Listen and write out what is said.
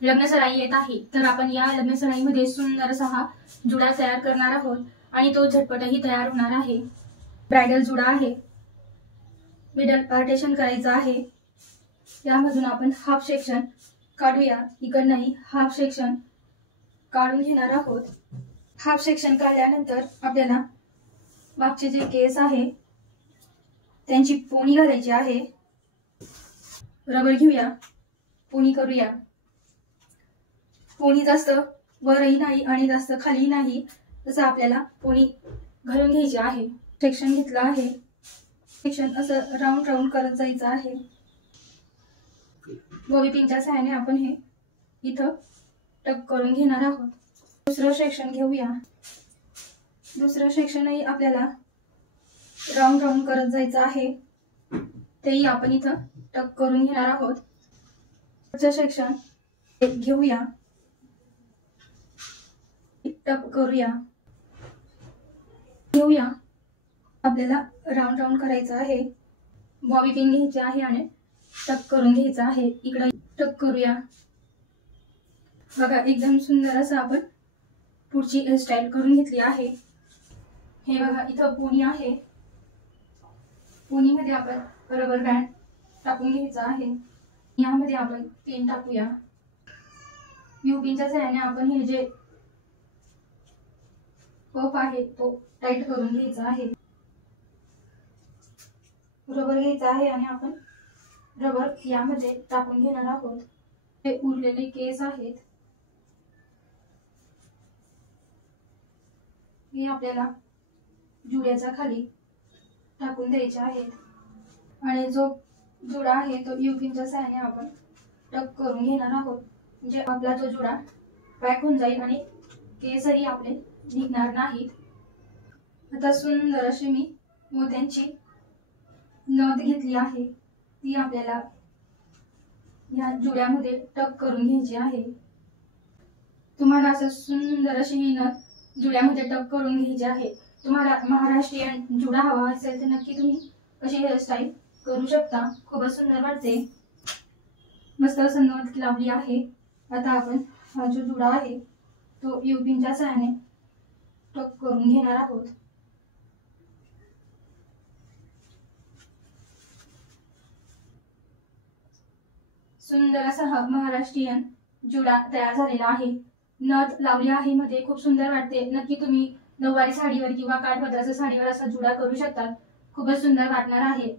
लग्नसराई येत आहे, तर आपण या लग्नसराईमध्ये सुंदर असा हा जुडा तयार करणार आहोत आणि तो झटपटही तयार होणार आहे। ब्रायडल जुडा आहे, मिडल पार्टेशन करायचं आहे। यामधून आपण हाफ सेक्शन काढूया, इकडनंही हाफ सेक्शन काढून घेणार आहोत। हाफ सेक्शन काढल्यानंतर आपल्याला मागचे जे केस आहे त्यांची पोणी घालायची आहे। रबर घेऊया, पोणी करूया। पोणी जास्त वरही नाही आणि जास्त खाली नाही, तसं आपल्याला पोणी घालून घ्यायची आहे। सेक्शन घेतला आहे, सेक्शन असं राऊंड राऊंड करत जायचं आहे। बॉबी पिनच्या सहाय्याने आपण हे इथं टक करून घेणार आहोत। दुसरं सेक्शन घेऊया, दुसरं सेक्शनही आपल्याला राऊंड राऊंड करत जायचं आहे, तेही आपण इथं टक करून घेणार आहोत। पुढचं सेक्शन घेऊया, टक करूया, घेऊया। आपल्याला राऊंड राऊंड करायचं आहे, बॉबी पिन घ्यायची आहे आणि टक करून घ्यायचं आहे। इकडे टक करूया। बघा, एकदम सुंदर असं आपण पुढची हेअरस्टाईल करून घेतली आहे। हे बघा, इथं पोणी आहे, पोणीमध्ये आपण रबर बँड टाकून घ्यायचा आहे। यामध्ये आपण पिन टाकूया। यू पिनच्या सहाय्याने आपण हे जे पफ आहे तो टाईट करून घ्यायचा आहे। रबर घ्यायचा आहे आणि आपण रबर यामध्ये टाकून घेणार आहोत। हे उरलेले केस आहेत, हे आपल्याला जुड्याच्या खाली टाकून द्यायचे आहेत आणि जो जुडा आहे तो यू पिनच्या सहाय्याने आपण टक करून घेणार आहोत, म्हणजे आपला तो जुडा पॅक होऊन जाईल आणि केसही आपले निघणार नाहीत। आता सुंदर अशी मी मोत्यांची नथ घेतली आहे, ती आपल्याला या जुड्यामध्ये टक करून घ्यायची आहे। तुम्हाला असं सुंदर अशी ही नथ जुड्यामध्ये टक करून घ्यायची आहे। तुम्हाला महाराष्ट्रीयन जुडा हवा असेल तर नक्की तुम्ही अशी हेअरस्टाईल करू शकता, खूपच सुंदर वाटते। मस्त असं नथ लावली आहे। आता आपण हा जो जुडा आहे तो यू पिनच्या सहाय्याने टक करून घेणार आहोत। सुंदर असा हा महाराष्ट्रीयन जुडा तयार झालेला आहे। नथ लावली आहे मध्ये, खूप सुंदर वाटते। नक्की तुम्ही नऊवारी साडीवर किंवा काठपदराच्या साडीवर असा जुडा करू शकता, खूपच सुंदर वाटणार आहे।